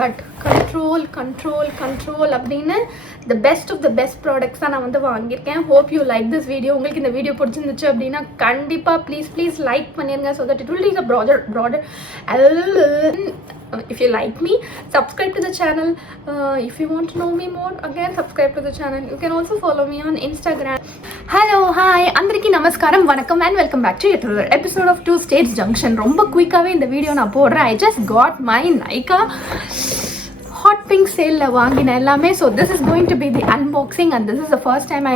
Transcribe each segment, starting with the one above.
But control அப்படின்னு the best of the best products தான் நான் வந்து வாங்கியிருக்கேன். hope you like this video. உங்களுக்கு இந்த வீடியோ பிடிச்சிருந்துச்சு அப்படின்னா கண்டிப்பாக ப்ளீஸ் லைக் பண்ணிருங்க so that it will reach a broader if you like me, subscribe to the channel. If you want to know me more, again subscribe to the channel. You can also follow me on Instagram. Hello, hi, andariki namaskaram, vanakkam and welcome back to another episode of 2 States Junction. Romba quick ave indha video na podren. I just got my NYKAA hot pink sale la vaangina ellame. So this is going to be the unboxing and this is the first time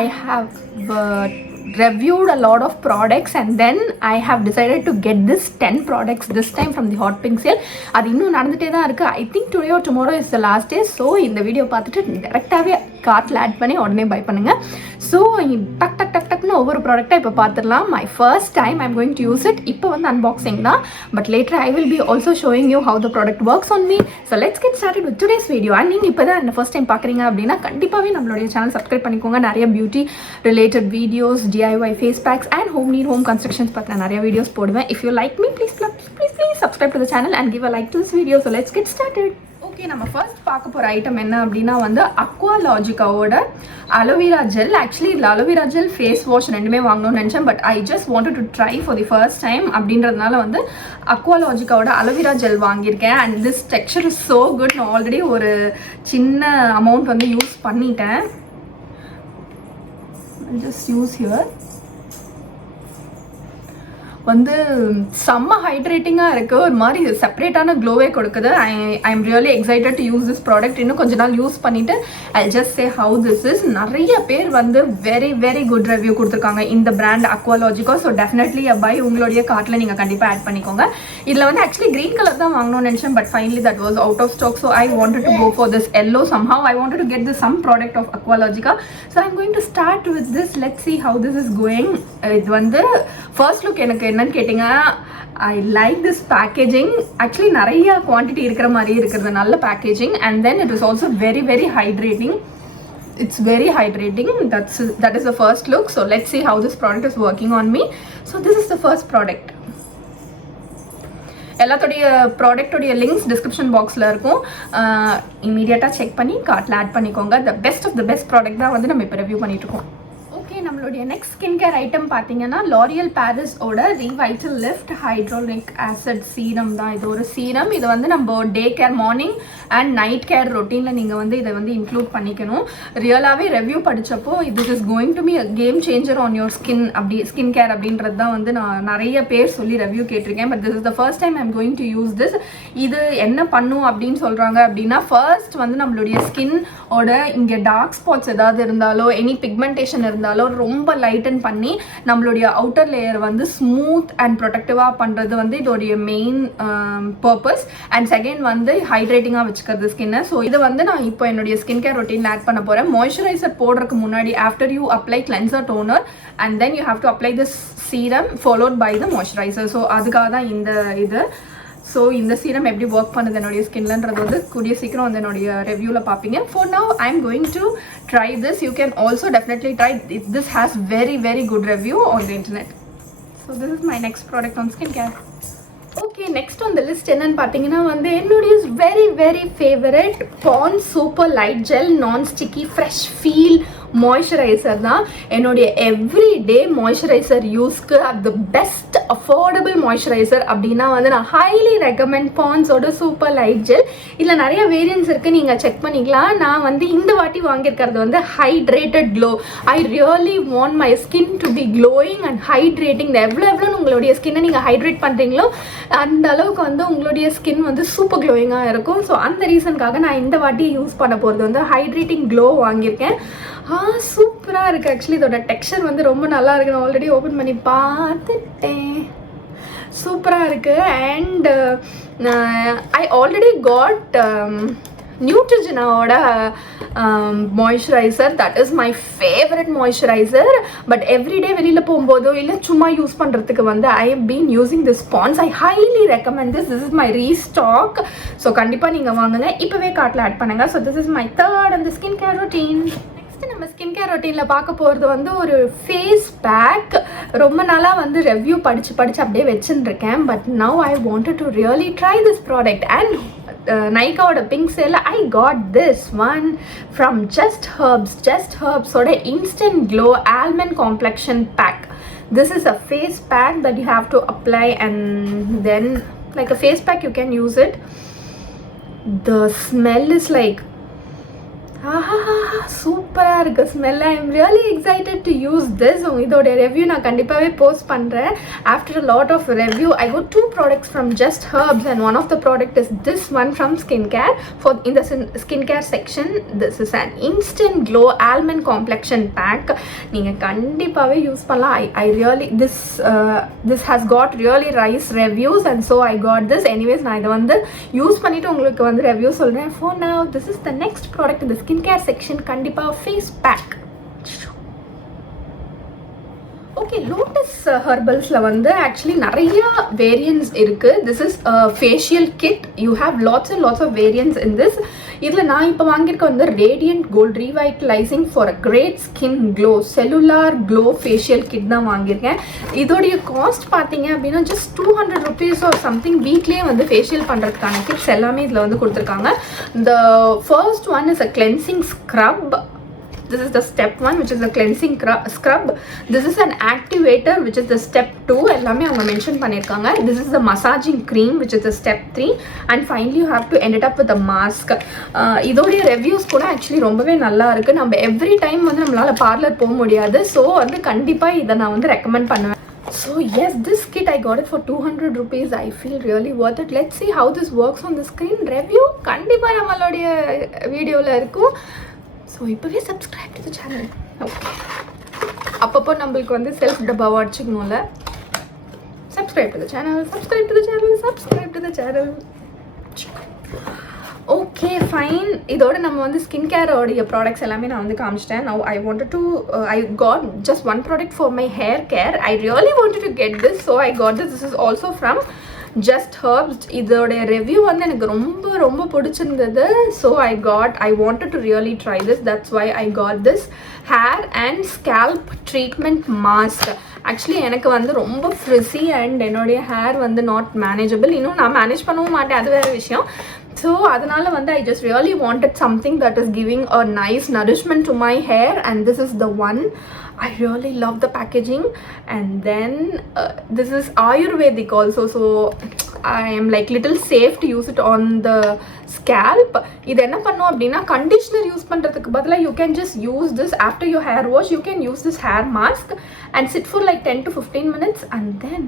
I have reviewed a lot of products and then I have decided to get this 10 products this time from the hot pink sale. அது இன்னும் நடந்துட்டே தான் இருக்கு. I think today or tomorrow is the last day. So இந்த வீடியோ பார்த்துட்டு டைரக்டாவே கார்ட்ல ஆட் பண்ணி உடனே பை பண்ணுங்க. So டக்னு ஒவ்வொரு ப்ராடக்ட்டா இப்போ பார்த்துடலாம். My first time I'm going to use it. இப்போ வந்து unboxing தான், but later I will be also showing you how the product works on me. So let's get started with today's video. And நீங்க இப்போதான் இந்த first time பார்க்குறீங்க அப்படின்னா கண்டிப்பாவே நம்மளுடைய சேனல் சப்ஸ்கிரைப் பண்ணிக்கோங்க. நிறைய beauty related videos, DIY face packs and home constructions பத்தின நிறைய வீடியோஸ் போடுவேன். If you like me, please subscribe to the channel and give a like to this video. So let's get started. Okay, நம்ம ஃபர்ஸ்ட் பார்க்க போகிற ஐட்டம் என்ன அப்படின்னா வந்து அக்வாலாஜிக்காவோட அலோவேரா ஜெல். ஆக்சுவலி இதில் அலோவேரா ஜெல் ஃபேஸ் வாஷ் ரெண்டுமே வாங்கணும்னு நினச்சேன், but I just wanted to try for the first time அப்படின்றதுனால வந்து அக்வாலாஜிக்காவோட அலோவேரா ஜெல் வாங்கியிருக்கேன். And this texture is so good. நான் ஆல்ரெடி ஒரு சின்ன அமௌண்ட் வந்து யூஸ் பண்ணிட்டேன். Just use here. வந்து செம்ம ஹைட்ரேட்டிங்காக இருக்குது, ஒரு மாதிரி செப்பரேட்டான க்ளோவே கொடுக்குது. ஐ am really excited to use this product. இன்னும் கொஞ்ச நாள் யூஸ் பண்ணிவிட்டு I just say how this is. நிறைய பேர் வந்து வெரி குட் ரிவ்யூ கொடுத்துருக்காங்க இந்த பிராண்ட் அக்வாலாஜிக்கா. ஸோ டெஃபினெட்லி பை உங்களுடைய கார்ட்டில் நீங்கள் கண்டிப்பாக ஆட் பண்ணிக்கோங்க. இதில் வந்து ஆக்சுவலி க்ரீன் கலர் தான் வாங்கணும்னு நினச்சேன், but finally that was out of stock. So I wanted to go for this yellow. somehow I wanted to get this some product of Aqualogica. So I'm going to start with this. Let's see how this is going. இது வந்து first look எனக்கு என்னன்னு கேட்டிங்க, I like this packaging. Actually நிறைய குவான்டிட்டி இருக்கிற மாதிரி இருக்கிறது, நல்ல packaging. And then it is also very hydrating. It's very hydrating. That is the first look. So let's see how this product is working on me. So this is the first product. எல்லாத்தோடைய ப்ராடக்டோடைய links description பாக்ஸில் இருக்கும். இமீடியட்டாக check பண்ணி கார்ட்டில் add பண்ணிக்கோங்க. The best of the best product தான் வந்து நம்ம இப்போ ரிவ்யூ பண்ணிட்டுருக்கோம். நம்மளுடைய நெக்ஸ்ட் ஸ்கின் கேர் ஐட்டம் பார்த்தீங்கன்னா Loreal Paris-ஓட Revitalift ஹைட்ரோலிக் ஆசிட் சீரம் தான். இது ஒரு சீரம். இது வந்து நம்ம day care, morning and night care ரொட்டீனில் நீங்கள் வந்து இதை வந்து இன்க்ளூட் பண்ணிக்கணும். ரியலாகவே ரிவ்யூ படித்தப்போ this is going to be a game changer on your skin skin care அப்படின்றது தான் வந்து நான் நிறைய பேர் சொல்லி ரிவ்யூ கேட்டிருக்கேன். But this is the first time I'm going to use this. இது என்ன பண்ணும் அப்படின்னு சொல்கிறாங்க அப்படின்னா, ஃபர்ஸ்ட் வந்து நம்மளுடைய ஸ்கின்னோட இங்கே டார்க் ஸ்பாட்ஸ் ஏதாவது இருந்தாலோ, எனி பிக்மெண்டேஷன் இருந்தாலோ ரொம்ப லைட்டன் பண்ணி நம்மளுடைய அவுட்டர் லேயர் வந்து ஸ்மூத் அண்ட் ப்ரொடெக்டிவாக பண்ணுறது வந்து இதோடைய மெயின் பர்பஸ். அண்ட் செகண்ட் வந்து ஹைட்ரேட்டிங்காக வச்சுக்கிறது ஸ்கின்னை. ஸோ இது வந்து நான் இப்போ என்னுடைய ஸ்கின் கேர் ரொட்டீன் ஆட் பண்ண போகிறேன். மாய்ஸ்சரைசர் போடுறதுக்கு முன்னாடி after you apply cleanser, toner and then you have to apply this serum followed by the moisturiser. So அதுக்காக தான் இந்த இது. ஸோ இந்த சீரம் எப்படி ஒர்க் பண்ணுது என்னுடைய ஸ்கின்லன்றது வந்து கூடிய சீக்கிரம் வந்து என்னுடைய ரிவ்யூவில் பார்ப்பீங்க. For now I am going to try this. You can also definitely try. This has very good review on the internet. So this is my next product on skin care. Okay, next on the list என்னன்னு பார்த்தீங்கன்னா வந்து என்னுடைய very favourite Pond's super light gel non sticky fresh feel moisturiser தான். என்னுடைய everyday moisturiser யூஸ்க்கு the best affordable moisturiser அப்படின்னா வந்து நான் ஹைலி ரெக்கமெண்ட் பான்ஸோட சூப்பர் லைட் ஜெல். இதில் நிறைய வேரியன்ஸ் இருக்குது, நீங்கள் செக் பண்ணிக்கலாம். நான் வந்து இந்த வாட்டி வாங்கியிருக்கிறது வந்து hydrated glow. I really want my skin to be glowing and hydrating. எவ்வளோ உங்களுடைய ஸ்கின்னை நீங்கள் ஹைட்ரேட் பண்ணுறீங்களோ அந்த அளவுக்கு வந்து உங்களுடைய ஸ்கின் வந்து சூப்பர் க்ளோயிங்காக இருக்கும். ஸோ அந்த ரீசனுக்காக நான் இந்த வாட்டி யூஸ் பண்ண போகிறது வந்து ஹைட்ரேட்டிங் க்ளோ வாங்கியிருக்கேன். சூப்பராக இருக்குது. ஆக்சுவலி இதோட டெக்ஸ்சர் வந்து ரொம்ப நல்லா இருக்குது. நான் ஆல்ரெடி ஓப்பன் பண்ணி பார்த்துட்டேன். சூப்பராக இருக்குது. அண்ட் ஐ ஆல்ரெடி காட் நியூட்ரிஜனாவோட moisturiser. That is my favourite moisturiser. But everyday வெளியில் போகும்போதோ இல்லை சும்மா யூஸ் பண்ணுறதுக்கு வந்து I have been using this Pond's. I highly recommend this. This is my restock. So கண்டிப்பாக நீங்கள் வாங்குங்க. இப்போவே கார்ட்டில் ஆட் பண்ணுங்கள். So this is my third அந்த ஸ்கின் கேர் ரொட்டீன். நம்ம ஸ்கின் கேர் ரொட்டீனில் பார்க்க போகிறது வந்து ஒரு ஃபேஸ் பேக். ரொம்ப நாளாக வந்து ரிவ்யூ படித்து அப்படியே வச்சுருக்கேன். But now I wanted to really try this product. And NYKAA pink sale I got this one from Just Herbs oda instant glow almond complexion pack. This is a face pack that you have to apply, and then like a face pack you can use it. The smell is like சூப்பராக இருக்குது smell. I am really excited to use this. இதோடைய review நான் கண்டிப்பாகவே post பண்ணுறேன். After a lot of review I got 2 products from Just Herbs and one of the product is this one from skincare. For in the skincare section, this is an instant glow almond complexion pack. நீங்கள் கண்டிப்பாகவே யூஸ் பண்ணலாம். I really this has got really nice reviews and so I got this. Anyways நான் இதை வந்து யூஸ் பண்ணிவிட்டு உங்களுக்கு வந்து ரிவ்யூ சொல்கிறேன். For now this is the next product in the skincare section. கண்டிப்பா face pack. Okay, Lotus Herbalsல வந்து actually நிறைய variants இருக்கு. This is a facial kit. You have lots and lots of variants in this. இதுல நான் இப்போ வாங்கியிருக்க வந்து Radiant Gold Revitalizing for a Great Skin Glow Cellular Glow Facial Kit தான் வாங்கியிருக்கேன். இதோடைய காஸ்ட் பார்த்தீங்க அப்படின்னா just 200 rupees or something. வீக்லேயே வந்து ஃபேஷியல் பண்ணுறதுக்கான கிட்ஸ் எல்லாமே இதில் வந்து கொடுத்துருக்காங்க. The first one is a cleansing scrub. This is the step 1, which is the cleansing scrub. This is an activator, which is the step 2. எல்லாமே அவங்க மென்ஷன் பண்ணியிருக்காங்க. This is the massaging cream, which is the step 3. And finally you have to end it up with a mask. இதோடைய ரிவ்யூஸ் கூட ஆக்சுவலி ரொம்பவே நல்லா இருக்கு. நம்ம every time வந்து நம்மளால பார்லர் போக முடியாது. ஸோ வந்து கண்டிப்பாக இதை நான் வந்து ரெக்கமெண்ட் பண்ணுவேன். So yes, this kit I got it for 200 rupees. I feel really worth it. Let's see how this works on the screen. Review கண்டிப்பாக நம்மளுடைய வீடியோவில் இருக்கும். ஸோ இப்போவே subscribe to the channel. Okay, அப்பப்போ நம்மளுக்கு வந்து செல்ஃப் டப்பாவை அடிச்சுக்கணும்ல. Subscribe to the channel, subscribe to the channel, subscribe to the channel. Okay fine. இதோட நம்ம வந்து ஸ்கின் கேரோடைய ப்ராடக்ட்ஸ் எல்லாமே நான் வந்து காமிச்சிட்டேன். Now I wanted to I got just one product for my hair care. I really wanted to get this. So I got this. This is also from Just Herbs. இதோடைய ரிவ்யூ வந்து எனக்கு ரொம்ப ரொம்ப பிடிச்சிருந்தது. So I wanted to really try this. That's why I got this hair and scalp treatment mask. Actually எனக்கு வந்து ரொம்ப frizzy and என்னுடைய ஹேர் வந்து நாட் மேனேஜபிள். இன்னும் நான் மேனேஜ் பண்ணவும் மாட்டேன், அது வேறு விஷயம். ஸோ அதனால வந்து I just really wanted something that is giving a nice nourishment to my hair, and this is the one. I really love the packaging. And then this is Ayurvedic also, so I am like little safe to use it on the scalp. இது என்ன பண்ணும் அப்படின்னா conditioner use பண்ணுறதுக்கு பதிலாக you can just use this after your hair wash. You can use this hair mask and sit for like 10 to 15 minutes and then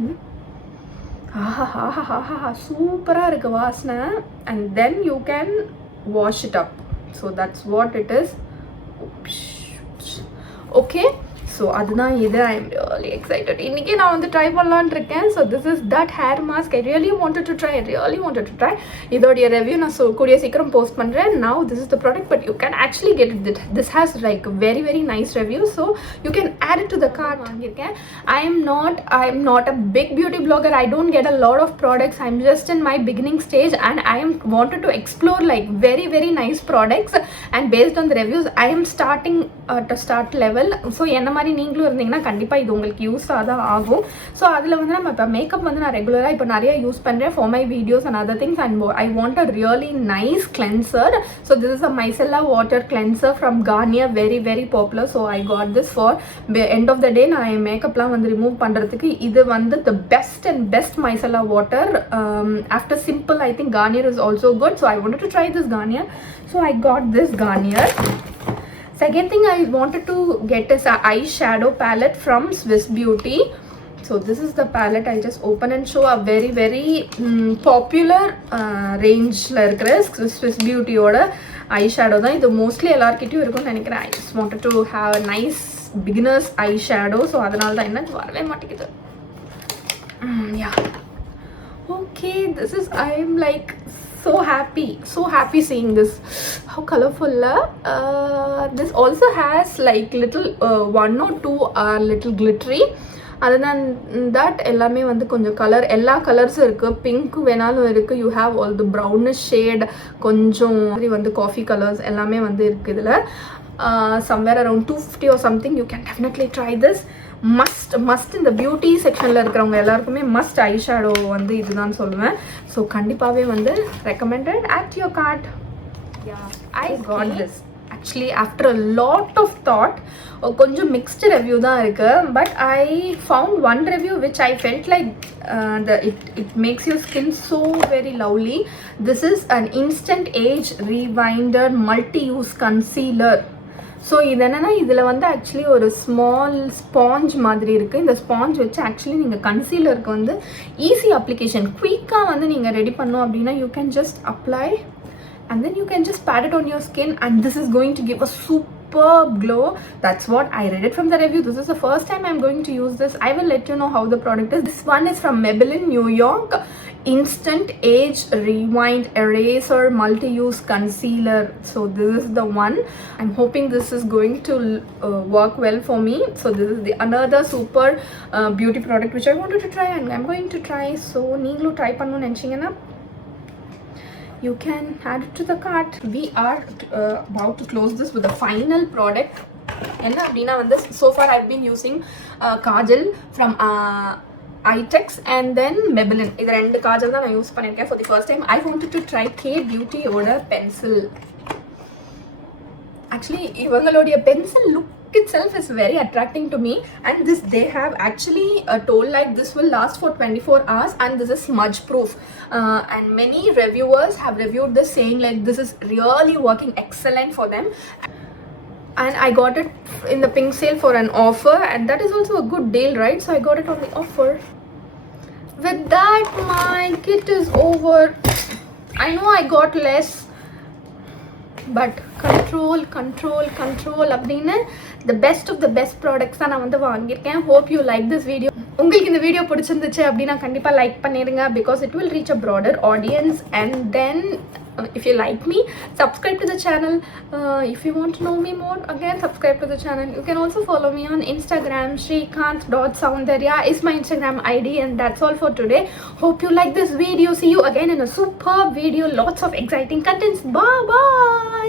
சூப்பராக இருக்குது வாசனை. And then you can wash it up. So that's what it is. Okay, so அதுதான் இது. I am really excited. இன்றைக்கி நான் வந்து try பண்ணலான் இருக்கேன். So this is that hair mask. I really wanted to try. இதோடைய ரிவ்யூ நான் கூடிய சீக்கிரம் போஸ்ட் பண்ணுறேன். Now this is the product, but you can actually get it. This has like very very nice review. So you can add it to the cart. வாங்கியிருக்கேன். I am not a big beauty blogger. I don't get a lot of products. I am just in my beginning stage and I am wanted to explore like very very nice products. And based on the reviews I am starting at a start level. So என்ன மாதிரி நீங்களும் இருந்தீங்கன்னா கண்டிப்பாக இது உங்களுக்கு யூஸாக தான் ஆகும். ஸோ அதில் வந்து நம்ம இப்போ மேக்கப் வந்து நான் ரெகுலராக இப்போ நிறைய யூஸ் பண்ணுறேன் for my videos and other things. And I want a really nice cleanser. So this is a Micellar Water cleanser from Garnier. Very very popular. So I got this for end of the day. நான் என் மேக்கப்லாம் வந்து remove பண்ணுறதுக்கு இது வந்து the best and best Micellar Water. After simple I think Garnier is also good. So I wanted to try this Garnier. So I got this Garnier. Second thing I wanted to get is an Eye Shadow Pallete from Swiss Beauty. So this is the palette. I'll just open and show a very very popular range la irukra Swiss Beauty oda eye shadow da. Idu mostly ellarkittiyum irukum nenikiren. I just wanted to have a nice beginner's eye shadow. So adanal da enna varave maatikudhu. Yeah. Okay, this is I'm like so happy seeing this. How colorful. This also has like little 1 or 2 are little glittery. other than that எல்லாமே வந்து கொஞ்சம் கலர் எல்லா கலர்ஸும் இருக்குது. பிங்க் வேணாலும் இருக்குது. You have all the brownish shade, கொஞ்சம் வந்து காஃபி கலர்ஸ் எல்லாமே வந்து இருக்குது இதில். Somewhere around 250 or something. You can definitely try this. Must இந்த பியூட்டி செக்ஷனில் இருக்கிறவங்க எல்லாருக்குமே மஸ்ட் ஐ ஷேடோ வந்து இதுதான் சொல்லுவேன். ஸோ கண்டிப்பாகவே வந்து recommended at your cart. Yeah, I got this. Actually, after a lot of thought, கொஞ்சம் mixed review தான் இருக்கு. But I found one review which I felt like it makes your skin so very lovely. This is an instant age rewinder multi-use concealer. So இது என்னென்னா இதில் வந்து ஆக்சுவலி ஒரு small sponge மாதிரி இருக்குது. இந்த ஸ்பாஞ்ச் வச்சு ஆக்சுவலி நீங்கள் கன்சீலருக்கு வந்து ஈஸி அப்ளிகேஷன் குயிக்காக வந்து நீங்கள் ரெடி பண்ணோம் அப்படின்னா you can just apply and then you can just pat it on your skin and this is going to give a superb glow. That's what I read it from the review. This is the first time I'm going to use this. I will let you know how the product is. This one is from Maybelline, New York. Instant Age Rewind Eraser Multi-Use Concealer. So this is the one. I'm hoping this is going to work well for me. So this is the another super beauty product which I wanted to try and I'm going to try. So neenglu try pannu nenchingena you can add it to the cart. We are about to close this with the final product. என்ன அப்படின்னா வந்து so far I've been using Kajal from Itex and then Maybelline. இது ரெண்டு காஜல் தான் நான் யூஸ் பண்ணியிருக்கேன். For the first time I wanted to try K Beauty ஓட pencil. Actually இவங்களுடைய pencil look itself is very attracting to me and this they have actually told like this will last for 24 hours and this is smudge proof and many reviewers have reviewed this saying like this is really working excellent for them and I got it in the pink sale for an offer and that is also a good deal, right? So I got it on the offer. With that my kit is over. I know I got less but control அப்படின்னு the best of the best products தான் நான் வந்து வாங்கியிருக்கேன். Hope you like this video. உங்களுக்கு இந்த வீடியோ பிடிச்சிருந்துச்சு அப்படின்னா கண்டிப்பாக லைக் பண்ணிடுங்க because it will reach a broader audience and then if you like me subscribe to the channel. If you want to know me more again subscribe to the channel. You can also follow me on Instagram. Shrikant.soundarya is my Instagram ID and that's all for today. Hope you like this video. See you again in a superb video. Lots of exciting contents. Bye bye.